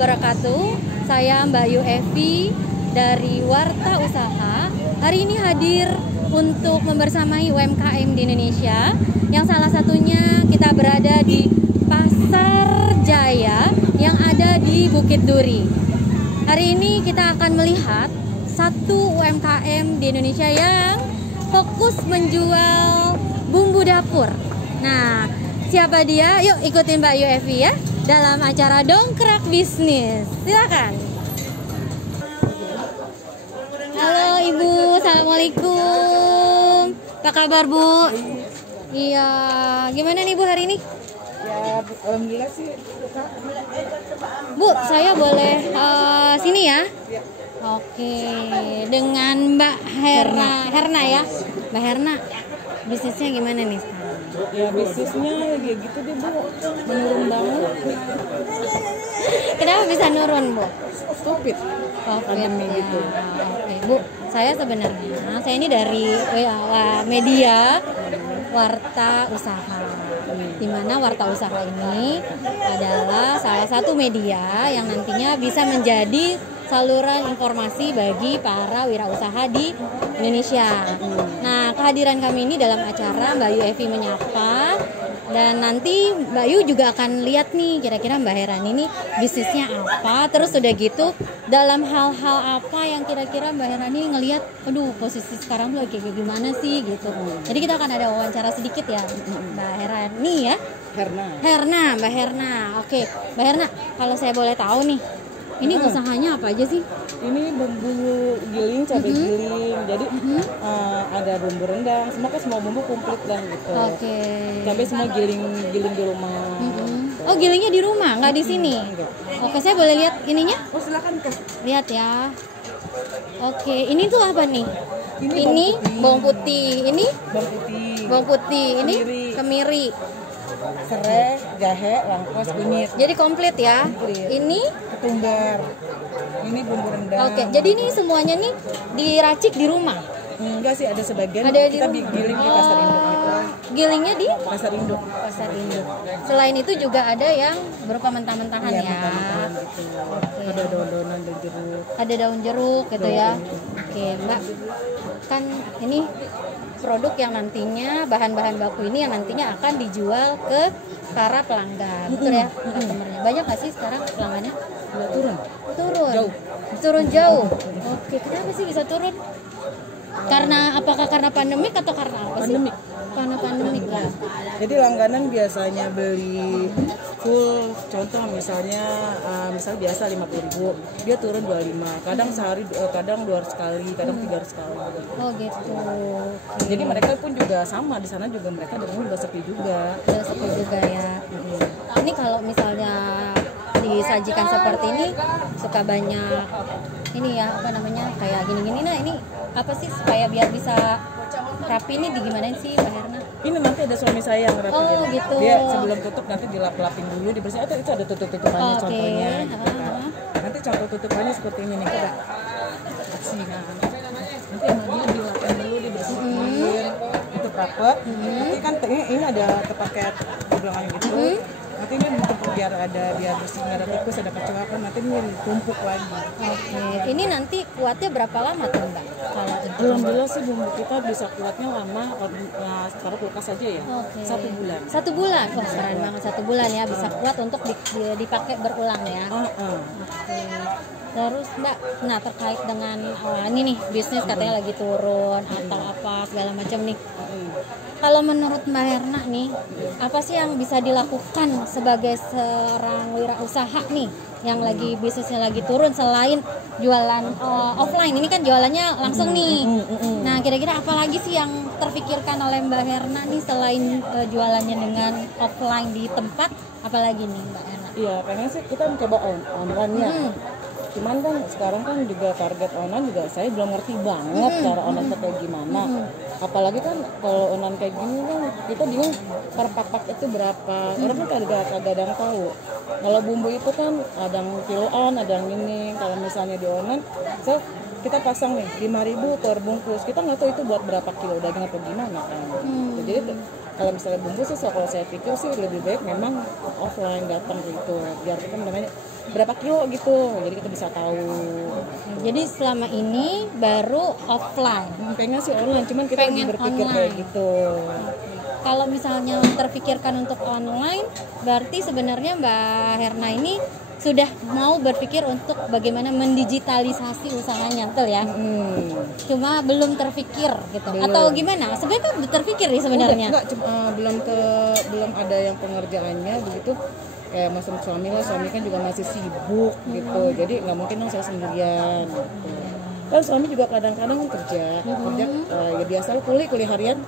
wabarakatuh. Saya Mbak Yu Evi dari Warta Usaha. Hari ini hadir untuk membersamai UMKM di Indonesia. Yang salah satunya kita berada di Pasar Jaya yang ada di Bukit Duri. Hari ini kita akan melihat satu UMKM di Indonesia yang fokus menjual bumbu dapur. Nah, siapa dia? Yuk ikutin Mbak Yu Evi ya dalam acara Dongkrak Bisnis. Silakan. Halo Ibu, Assalamualaikum. Apa kabar Bu? Iya, gimana nih Bu hari ini? Ya, alhamdulillah sih. Bu, saya boleh sini ya? Oke, dengan Mbak Herna ya. Mbak Herna, bisnisnya gimana nih sekarang? Ya bisnisnya kayak gitu deh Bu, menurun banget. Kenapa bisa nurun Bu? Covid. Pandemi ya. Gitu. Oke Bu, saya ini dari media Warta Usaha. Di mana Warta Usaha ini adalah salah satu media yang nantinya bisa menjadi saluran informasi bagi para wirausaha di Indonesia. Nah, kehadiran kami ini dalam acara Mbak Yu Evi Menyapa, dan nanti Mbak Yu juga akan lihat nih kira-kira Mbak Heran ini bisnisnya apa, terus udah gitu dalam hal-hal apa yang kira-kira Mbak Heran ini ngelihat, aduh posisi sekarang tuh kayak gimana sih gitu. Jadi kita akan ada wawancara sedikit ya Mbak Heran nih ya. Mbak Herna. Oke, Mbak Herna, kalau saya boleh tahu nih, ini usahanya apa aja sih? Ini bumbu giling, cabai giling. Jadi ada bumbu rendang, semua bumbu komplit lah gitu. Oke. Cabai semua giling di rumah. Oh, gilingnya di rumah, nggak di sini? Enggak. Oke, saya boleh lihat ininya? Oh, silakan Kak. Lihat ya. Oke, ini tuh apa nih? Ini bawang putih. Ini bawang putih. Ini kemiri. Serai, jahe, lengkuas, kunyit. Jadi komplit ya. Ini ketumbar. Ini bumbu rendang. Oke, jadi ini semuanya nih diracik di rumah. Enggak sih, ada sebagian ada kita giling di pasar induk gitu. Gilingnya di pasar induk. Selain itu juga ada yang berupa mentah-mentahan ya. Mentah-mentahan gitu. Okay. Ada daun-daunan, daun jeruk. Ada daun jeruk gitu ya. Oke, Mbak. Kan ini produk yang nantinya bahan-bahan baku ini yang nantinya akan dijual ke para pelanggan, betul ya, customernya. Banyak nggak sih sekarang pelanggannya? Turun jauh. Oke, kenapa sih bisa turun? Apakah karena pandemik atau karena apa sih? Karena pandemik ya. Jadi langganan biasanya beli full, contoh misalnya biasa 50.000, dia turun 25. Kadang sehari, kadang 200 kali, kadang 300 kali. Oh gitu. Okay. Jadi mereka pun juga sama, di sana juga mereka dengan juga sepi juga. Ya. Ini kalau misalnya disajikan seperti ini suka banyak ini ya, apa namanya, kayak gini-gini. Nah, ini apa sih supaya biar bisa rapi ini digimanain sih Mbak Herna? Ini nanti ada suami saya yang rapi. Oh gitu. Dia sebelum tutup nanti dilap-lapin dulu, dibersihin. Itu ada tutup-tutupannya contohnya. Nanti contoh tutupannya seperti ini nih Kak. Nanti yang dia dilapin dulu, dibersihin. Itu rapet. Nanti kan ini ada kepaket bulangan gitu. Nanti ini biar bersih, nggak ada tikus, ada kecoa, kan nanti ini ditumpuk lagi. Oke. Ini nanti kuatnya berapa lama tuh Mbak? Alhamdulillah sih bumbu kita bisa kuatnya lama, taruh kulkas aja ya. Okay. 1 bulan. 1 bulan? Wah, keren banget, 1 bulan ya, bisa kuat untuk dipakai berulang ya. Oke. Terus Mbak, nah terkait dengan ini nih bisnis katanya lagi turun atau apa segala macam nih. Kalau menurut Mbak Herna nih, apa sih yang bisa dilakukan sebagai seorang wirausaha nih yang lagi bisnisnya lagi turun selain jualan offline? Ini kan jualannya langsung nih. Nah, kira-kira apa lagi sih yang terpikirkan oleh Mbak Herna nih selain jualannya dengan offline di tempat, apalagi nih Mbak Herna? Iya, pengen sih kita mencoba online ya. Cuman kan sekarang kan juga target online juga saya belum ngerti banget cara online kayak gimana. Apalagi kan kalau online kayak gini kan kita bingung per papak itu berapa. Orang kan kagak ada yang tahu. Kalau bumbu itu kan ada yang kiloan, ada yang ini. Kalau misalnya di online, kita pasang nih 5.000 per bungkus. Kita nggak tahu itu buat berapa kilo daging atau gimana kan. Jadi kalau misalnya bumbu sih kalau saya pikir sih lebih baik memang offline datang gitu biar kita namanya berapa kilo gitu, jadi kita bisa tahu. Jadi selama ini baru offline. Pengen sih online, cuman kita lagi berpikir online. kayak gitu. Kalau misalnya terpikirkan untuk online, berarti sebenarnya Mbak Herna ini sudah mau berpikir untuk bagaimana mendigitalisasi usahanya, betul ya? Cuma belum terpikir gitu. Belum. Atau gimana? Sebenarnya kan udah terpikir nih sebenarnya. Enggak, belum ada yang pengerjaannya begitu. Kayak masuk suami lah, suami kan juga masih sibuk gitu, jadi nggak mungkin dong saya sendirian gitu. Dan suami juga kadang-kadang kerja ya biasa lah, kuliah harian.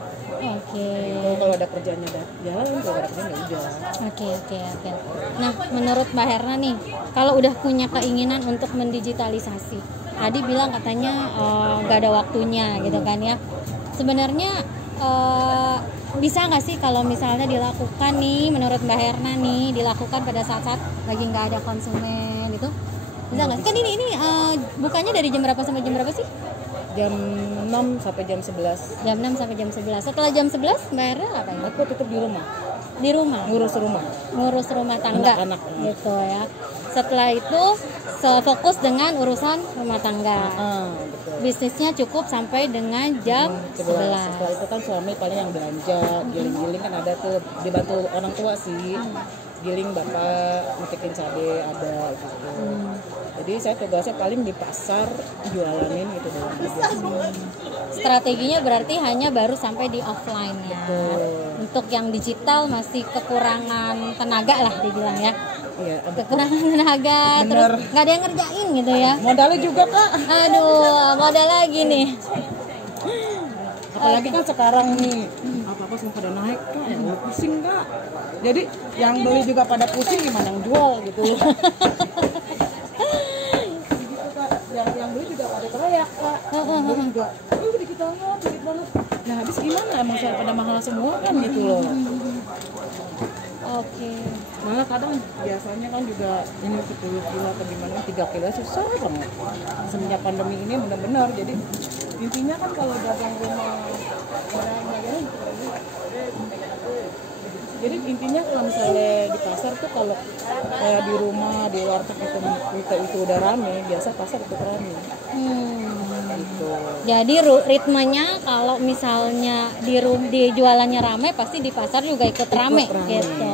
Oke. Gitu, kalau ada kerjanya jalan, kalau ada kerjaan ya udah. Oke. Nah, menurut Mbak Herna nih, kalau udah punya keinginan untuk mendigitalisasi, tadi bilang katanya nggak ada waktunya gitu kan ya. Sebenarnya bisa nggak sih kalau misalnya dilakukan nih, menurut Mbak Herna nih, dilakukan pada saat-saat lagi nggak ada konsumen gitu? Bisa nggak sih? Kan ini bukanya dari jam berapa sampai jam berapa sih? Jam 6 sampai jam 11. Jam 6 sampai jam 11. Setelah jam 11 Mbak Herna ngapain? Aku tetap di rumah. Di rumah? Ngurus rumah tangga. Anak-anak. Gitu ya. Setelah itu fokus dengan urusan rumah tangga. Betul. Bisnisnya cukup sampai dengan jam 11. Setelah itu kan suami paling yang belanja, giling-giling kan ada tuh, dibantu orang tua sih. Giling bapak, metikin cabai ada gitu. Jadi saya tugasnya paling di pasar jualanin gitu doang aja sih. Strateginya berarti hanya baru sampai di offline ya. Untuk yang digital masih kekurangan tenaga lah dibilang ya. Iya, Kekurangan tenaga, terus nggak ada yang ngerjain gitu ya. modalnya juga Kak. Aduh, modal lagi nih. Apalagi kan sekarang nih apa-apa semua pada naik Kak, ya pusing Kak. Jadi yang beli juga pada pusing, gimana yang jual gitu. Gitu Kak, yang beli juga pada teriak Kak. Beli juga, dikit banget. Nah habis gimana, emang saya pada mahal semua kan gitu loh. Oke. Malah kadang biasanya kan juga ini 10 kilo atau gimana, 3 kilo susah banget. Semenjak pandemi ini benar-benar, jadi intinya kan kalau dagang rumah orang-orang, jadi intinya kalau misalnya di pasar tuh, kalau kayak di rumah, di warteg itu udah rame, biasa pasar itu rame. Gitu. Jadi ritmenya kalau misalnya di jualannya rame, pasti di pasar juga ikut rame. Gitu.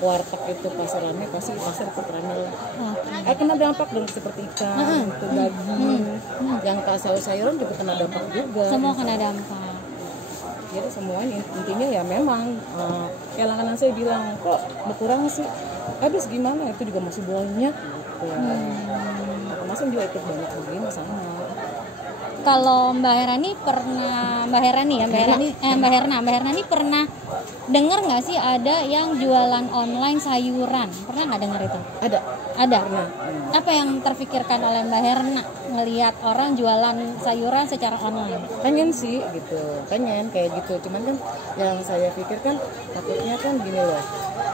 Warteg itu pasar rame, pasti di pasar ikut rame lah. Kena dampak dong, seperti ikan, itu daging, yang sayur-sayuran juga kena dampak juga. Semua kena dampak. Jadi semuanya intinya ya memang kayak langganan saya bilang, kok berkurang sih, habis gimana, itu juga masih banyak gitu. Masa juga ikut banyak begini sama. Kalau Mbak Herna ini pernah dengar nggak sih ada yang jualan online sayuran? Pernah nggak dengar itu? Ada. Pernah. Apa yang terfikirkan oleh Mbak Herna ngelihat orang jualan sayuran secara online? Pengen sih gitu, pengen kayak gitu. Cuman kan yang saya pikirkan takutnya kan gini loh,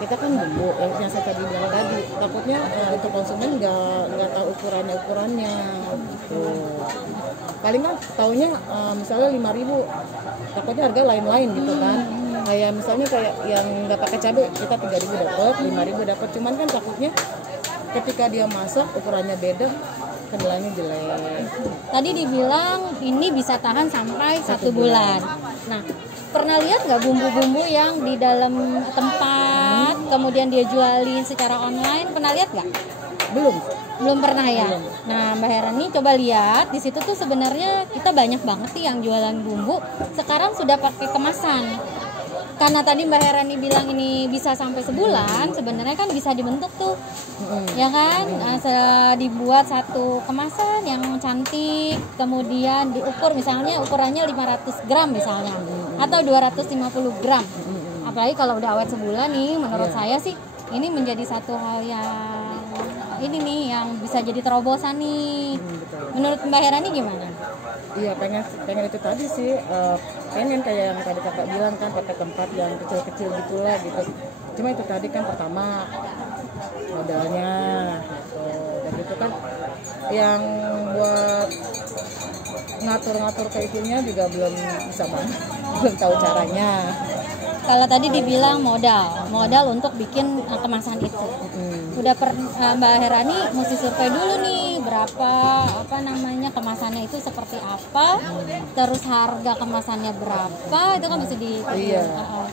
kita kan bumbu yang saya tadi bilang tadi, takutnya untuk konsumen nggak tahu ukurannya gitu. Paling kan taunya misalnya 5.000, takutnya harga lain-lain gitu kan. Kayak misalnya kayak yang nggak pakai cabai kita 3.000 dapat, 5.000 dapat. Cuman kan takutnya ketika dia masak ukurannya beda, kedelainya jelek. Tadi dibilang ini bisa tahan sampai 1 bulan. Nah, pernah lihat nggak bumbu-bumbu yang di dalam tempat kemudian dia jualin secara online? Pernah lihat nggak? Belum pernah ya. Nah, Mbak Herna nih coba lihat di situ tuh sebenarnya kita banyak banget sih yang jualan bumbu sekarang sudah pakai kemasan. Karena tadi Mbak Herna bilang ini bisa sampai sebulan, sebenarnya kan bisa dibentuk tuh, ya kan? Dibuat satu kemasan yang cantik, kemudian diukur misalnya ukurannya 500 gram misalnya, atau 250 gram. Apalagi kalau udah awet sebulan nih, menurut saya sih ini menjadi satu hal yang ini nih yang bisa jadi terobosan nih. Menurut Mbak Herna nih gimana? Iya, pengen itu tadi sih, pengen kayak yang tadi kakak bilang kan, pakai tempat yang kecil-kecil gitulah gitu. Cuma itu tadi kan pertama modalnya gitu, dan itu kan yang buat ngatur-ngatur kayak itunya juga belum bisa banget, belum tahu caranya. kalau tadi dibilang modal untuk bikin kemasan itu. Udah Mbak Herani mesti survei dulu nih berapa kemasannya itu seperti apa, terus harga kemasannya berapa, itu kan mesti di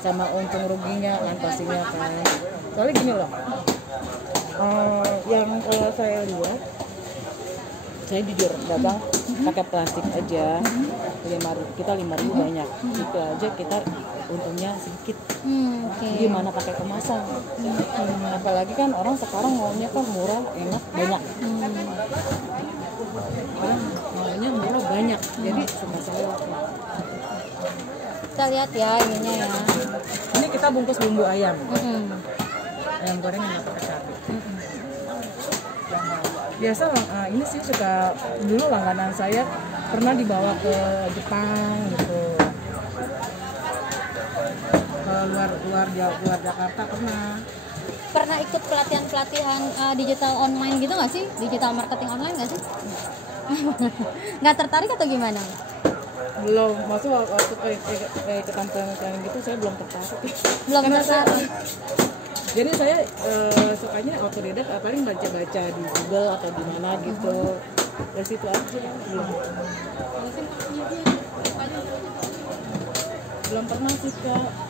sama untung ruginya kan pastinya kan. Soalnya gini loh, yang kalau saya lihat, saya jujur dagang pakai plastik aja, kita 5.000 banyak, itu aja kita untungnya sedikit. Gimana pakai kemasan? Apalagi kan orang sekarang maunya kan murah, enak, banyak. Orang maunya murah banyak, jadi sama saya. Kita lihat ya ininya ya. Ini kita bungkus bumbu ayam. Ayam goreng yang nggak pakai cabai. Biasa ini sih suka dulu langganan saya pernah dibawa ke Jepang gitu. Ke luar Jakarta pernah ikut pelatihan digital online gitu nggak sih? Digital marketing online nggak sih? Nggak tertarik atau gimana? Belum, maksudnya waktu kayak ikutan gitu saya belum tertarik. Belum tertarik. Jadi saya sukanya autodidak, paling baca-baca di Google atau di mana gitu. Dari situ aja. Belum pernah sih Kak.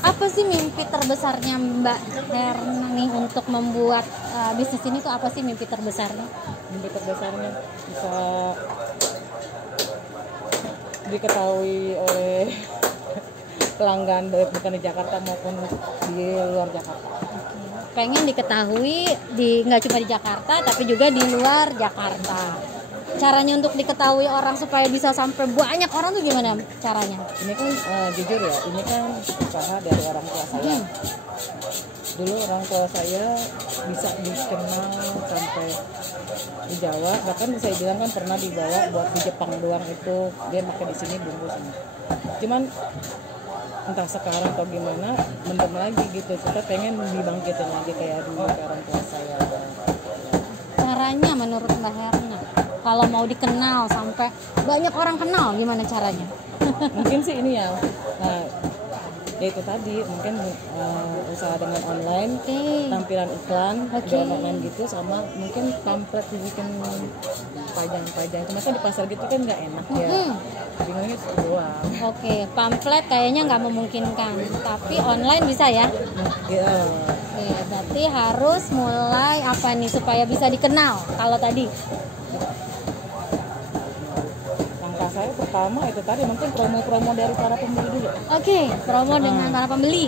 Apa sih mimpi terbesarnya Mbak Herni untuk membuat bisnis ini tuh, apa sih mimpi terbesarnya? Mimpi terbesarnya bisa diketahui oleh pelanggan bukan di Jakarta maupun di luar Jakarta. Pengen diketahui nggak cuma di Jakarta tapi juga di luar Jakarta. Caranya untuk diketahui orang supaya bisa sampai banyak orang tuh gimana caranya? Ini kan jujur ya, ini kan usaha dari orang tua saya. Dulu orang tua saya bisa dikenal sampai di Jawa, bahkan saya bilang kan pernah dibawa buat di Jepang doang, itu dia pakai di sini bumbu sini. Cuman entah sekarang atau gimana, mendem lagi gitu. Kita pengen dibangkitin lagi kayak dulu ke orang tua saya. Caranya menurut Mbak Herna, kalau mau dikenal sampai banyak orang kenal, gimana caranya? Mungkin sih ini ya, ya itu tadi mungkin usaha dengan online, tampilan iklan di online gitu, sama mungkin pamflet dibikin pajang-pajang. Cuma kan di pasar gitu kan nggak enak ya. Bingungnya itu doang. Pamflet kayaknya nggak memungkinkan, tapi online bisa ya? Iya. Berarti harus mulai apa nih supaya bisa dikenal kalau tadi? Saya pertama itu tadi mungkin promo-promo dari para pembeli dulu. Promo dengan para pembeli.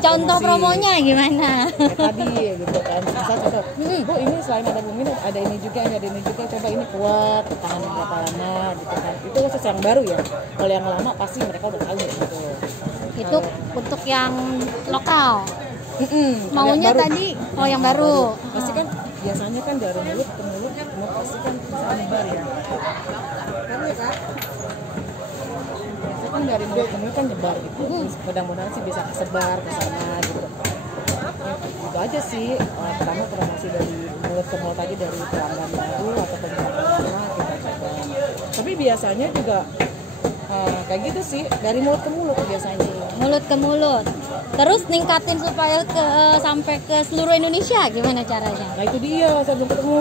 Contoh promonya gimana? Kayak tadi gitu kan. Misal contoh, Bu ini selain ada bumbu ada ini juga, coba ini kuat, tahan berapa lama gitu kan. Itu khusus yang baru ya. Kalau yang lama pasti mereka udah tahu gitu. Itu untuk yang lokal. Maunya yang tadi yang baru. Pasti kan biasanya kan dari mulut ke mulut mau pasti kan bisa nyebar ya. Biasanya kan dari mulut ke mulut kan nyebar gitu. Mudah-mudahan sih bisa kesebar ke sana gitu. Itu aja sih. Pertama promosi dari mulut ke mulut aja, dari pelanggan baru atau penjualan lama kita coba. Tapi biasanya juga kayak gitu sih, dari mulut ke mulut biasanya. Mulut ke mulut. Terus ningkatin supaya sampai ke seluruh Indonesia, gimana caranya? Nah itu dia, saya belum ketemu.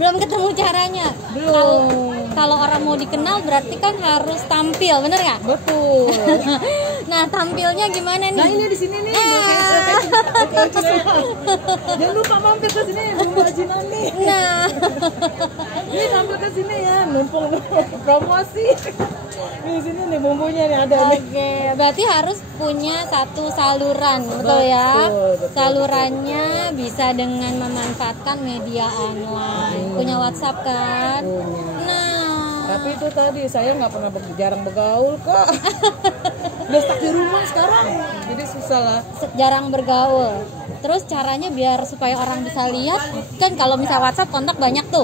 Belum ketemu caranya. Belum. Kalau orang mau dikenal berarti kan harus tampil, bener nggak? Betul. Nah tampilnya gimana nih? Nah ini di sini nih. Jangan lupa mampir ke sini, bumbu ajinan nih. Nah. Ini tampil ke sini ya, numpung promosi. Di sini nih bumbunya nih ada nih. Berarti harus punya satu saluran, betul ya? Betul. Salurannya bisa dengan memanfaatkan media online. Punya WhatsApp kan? Punya. Nah. Tapi itu tadi saya nggak pernah jarang bergaul kok. Udah stuck di rumah sekarang, jadi susah lah. Jarang bergaul. Terus caranya biar supaya orang bisa lihat kan, kalau misalnya WhatsApp kontak banyak tuh.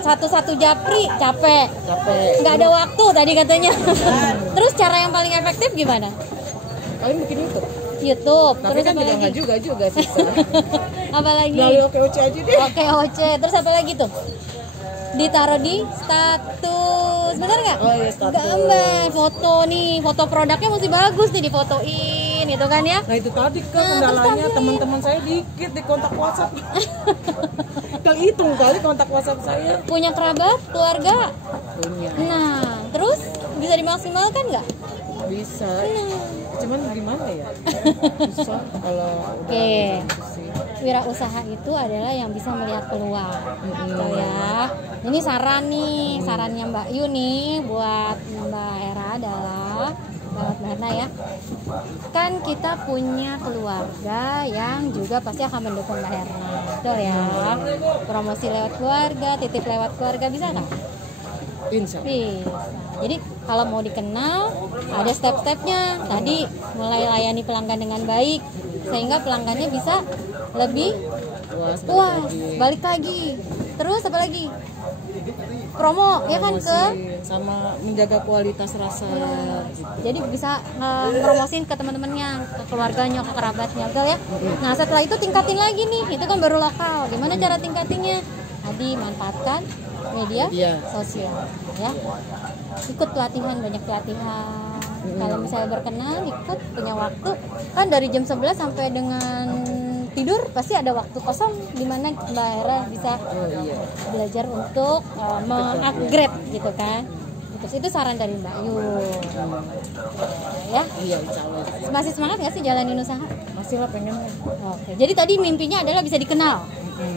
Satu-satu japri capek. Nggak ada waktu tadi katanya. Terus cara yang paling efektif gimana? Kalian bikin YouTube. Tapi Terus kan apa lagi? juga susah. Apa lagi? Melalui OKOC aja deh. OKOC. Terus apa lagi tuh? ditaruh di status, bener nggak? Oh iya, status. Gambar, foto nih, foto produknya mesti bagus nih difotoin, gitu kan ya? Nah itu tadi ke Nah, terus kendalanya tapi- teman-teman saya dikit di kontak WhatsApp. Kehitung kali kontak WhatsApp saya. Punya kerabat, keluarga. Punya. Nah, terus bisa dimaksimalkan nggak? Bisa. Nah. Cuman gimana ya? Susah kalau udah Oke. gitu sih. Wirausaha itu adalah yang bisa melihat peluang, gitu ya. Ini saran nih, sarannya Mbak Yu nih buat Mbak Hera adalah Mbak Hera ya. Kan kita punya keluarga yang juga pasti akan mendukung Mbak Hera, betul ya. Promosi lewat keluarga, titip lewat keluarga bisa nggak? Insya Allah. Bisa. Jadi kalau mau dikenal ada step-stepnya. Tadi mulai layani pelanggan dengan baik sehingga pelanggannya bisa lebih Puas, puas, lagi. balik lagi. Terus apa lagi? Promo ya kan ke. Promosi, sama menjaga kualitas rasa gitu. Jadi bisa ngepromosin ke teman-temannya, ke keluarganya, ke kerabatnya, betul ya? Nah setelah itu tingkatin lagi nih, itu kan baru lokal. Gimana cara tingkatinnya? Tadi manfaatkan media Iya. sosial, ya. Ikut pelatihan, banyak pelatihan. Kalau misalnya berkenan, ikut punya waktu. Kan dari jam 11 sampai dengan tidur pasti ada waktu kosong di mana Mbak Hera bisa Oh iya. belajar untuk mengupgrade gitu kan. Terus itu saran dari Mbak Yu. Ya, Iya, insya Allah. masih semangat nggak sih jalanin usaha? Masih lah pengen. Oke, jadi tadi mimpinya adalah bisa dikenal.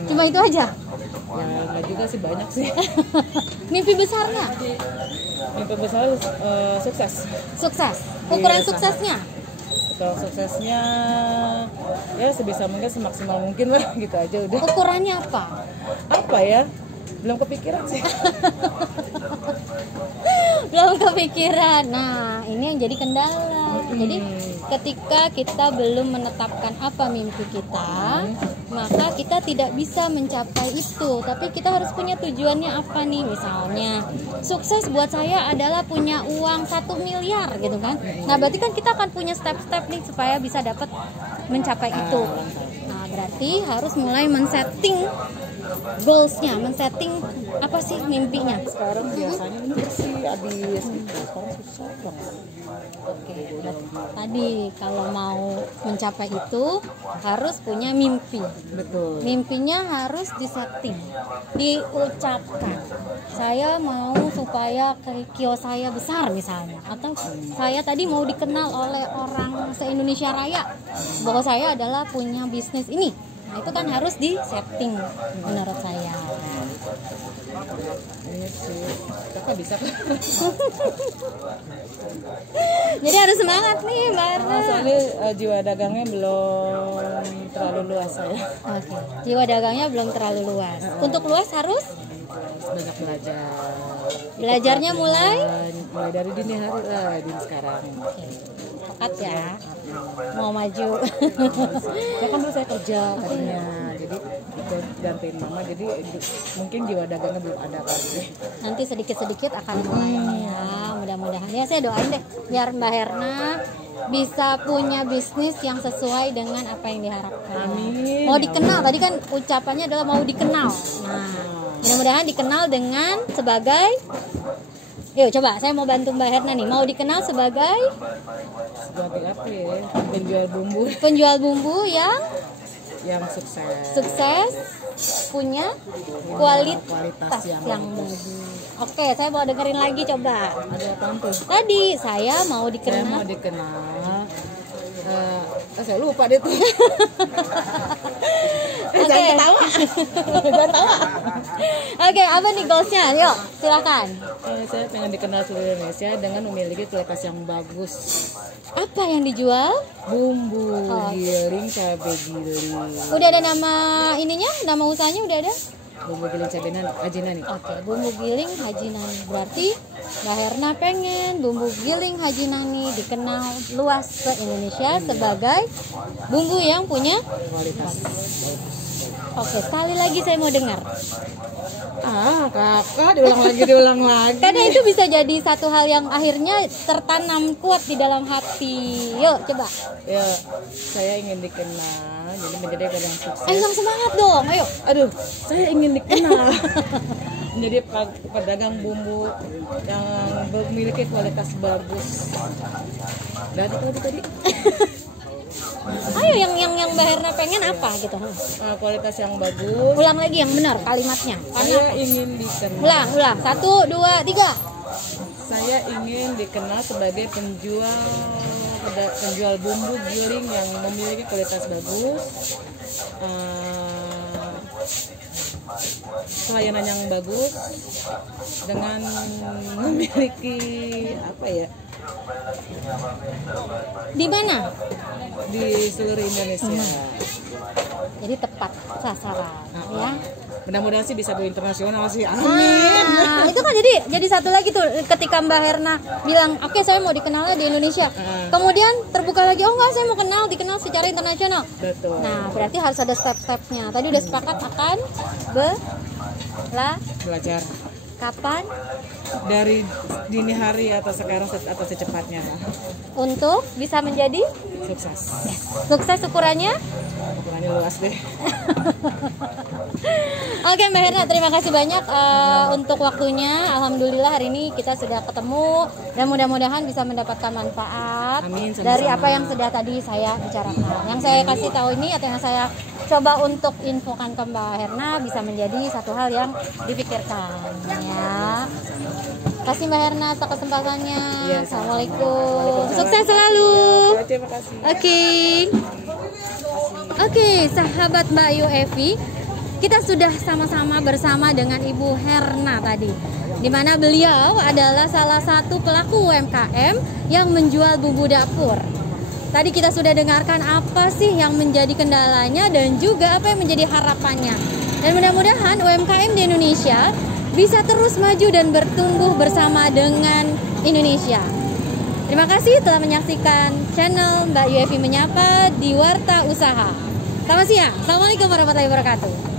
Cuma itu aja. Ya nggak juga sih, banyak sih. Mimpi besarnya Mimpi besar sukses. sukses. Ukuran Iya, suksesnya Kalau suksesnya ya sebisa mungkin, semaksimal mungkin lah gitu aja udah. ukurannya apa? Apa ya? Belum kepikiran sih. Belum kepikiran. Nah, ini yang jadi kendala. Jadi ketika kita belum menetapkan apa mimpi kita, maka kita tidak bisa mencapai itu. Tapi kita harus punya tujuannya apa nih? Misalnya, sukses buat saya adalah punya uang 1 miliar gitu kan. Nah, berarti kan kita akan punya step-step nih supaya bisa dapat mencapai itu. Nah, berarti harus mulai men-setting goals-nya, men-setting apa sih mimpinya. Sekarang biasanya ini bersih habis gitu. Sekarang susah banget. Oke, tadi kalau mau mencapai itu harus punya mimpi. Betul. Mimpinya harus disetting, diucapkan. Saya mau supaya kios saya besar misalnya, atau saya tadi mau dikenal oleh orang se-Indonesia Raya bahwa saya adalah punya bisnis ini. Nah, itu kan harus di-setting menurut saya. Iya sih. Kakak bisa kan? Jadi harus semangat nih Mbak Erna. Soalnya jiwa dagangnya belum terlalu luas saya. Oke, jiwa dagangnya belum terlalu luas. Untuk luas harus Banyak belajar. belajarnya mulai Mulai dari dini hari lah, dini sekarang. tepat ya, mau maju. Ya kan dulu saya kerja tadinya, jadi ikut gantiin mama, jadi mungkin jiwa dagangnya belum ada kali. Nanti sedikit-sedikit akan mulai ya, mudah-mudahan ya. Saya doain deh biar Mbak Herna bisa punya bisnis yang sesuai dengan apa yang diharapkan. Amin. Mau dikenal, tadi kan ucapannya adalah mau dikenal. Nah, mudah-mudahan dikenal dengan sebagai, yuk coba saya mau bantu Mbak Herna nih, mau dikenal sebagai Sebagai apa ya? Penjual bumbu penjual bumbu yang sukses. sukses, punya kualitas yang yang bagus. Oke, saya mau dengerin lagi coba. Ada apa tuh? Tadi saya mau Saya mau dikenal. dikenal. Saya lupa deh tuh. Oke. Jangan ketawa. Jangan tawa. Oke, apa nih goalsnya? Yuk, silakan. Saya pengen dikenal seluruh Indonesia dengan memiliki kualitas yang bagus. Apa yang dijual? Bumbu giling, cabai giling. Udah ada nama ininya? Nama usahanya udah ada? Bumbu giling cabai Haji Nani. Oke, bumbu giling Haji Nani. Berarti Mbak Herna pengen bumbu giling Haji Nani dikenal luas ke Indonesia sebagai bumbu yang punya. Kualitas. Oke, sekali lagi saya mau dengar. Kakak diulang lagi. Karena itu bisa jadi satu hal yang akhirnya tertanam kuat di dalam hati. Yuk, coba. Ya, saya ingin dikenal, jadi menjadi orang yang sukses. Ayo, yang semangat dong. Ayo. Aduh, saya ingin dikenal menjadi pedagang bumbu yang memiliki kualitas bagus. Dan itu tadi Ayo yang Mbak Herna pengen apa gitu? kualitas yang bagus. Ulang lagi yang benar kalimatnya. Saya ingin dikenal. Ulang. 1, 2, 3. Saya ingin dikenal sebagai penjual bumbu giling yang memiliki kualitas bagus, pelayanan yang bagus, dengan memiliki apa ya? Di mana? Di seluruh Indonesia. Jadi tepat sasaran, ya. Mudah-mudahan sih bisa go internasional sih. Amin. Itu kan jadi satu lagi tuh ketika Mbak Herna bilang, "Oke, saya mau dikenal di Indonesia." Kemudian terbuka lagi, "Oh enggak, saya mau dikenal secara internasional." Betul. Nah, berarti harus ada step-stepnya. Tadi udah sepakat akan belajar. Kapan? Dari dini hari atau sekarang atau secepatnya. Untuk bisa menjadi Sukses. sukses ukurannya? Ukurannya luas deh. Oke Mbak Herna, terima kasih banyak untuk waktunya. Alhamdulillah hari ini kita sudah ketemu dan mudah-mudahan bisa mendapatkan manfaat. Amin, sama-sama. Dari apa yang sudah tadi saya bicarakan. Yang saya kasih tahu ini atau yang saya coba untuk infokan ke Mbak Herna bisa menjadi satu hal yang dipikirkan, ya. Terima kasih Mbak Herna atas kesempatannya. Ya, Assalamualaikum. Sukses selalu. Terima kasih. Oke, sahabat Mbak Ayu Evi, kita sudah sama-sama bersama dengan Ibu Herna tadi, di mana beliau adalah salah satu pelaku UMKM yang menjual bumbu dapur. Tadi kita sudah dengarkan apa sih yang menjadi kendalanya dan juga apa yang menjadi harapannya. Dan mudah-mudahan UMKM di Indonesia bisa terus maju dan bertumbuh bersama dengan Indonesia. Terima kasih telah menyaksikan channel Mbak Ayu Evi Menyapa di Warta Usaha. Selamat siang. Assalamualaikum warahmatullahi wabarakatuh.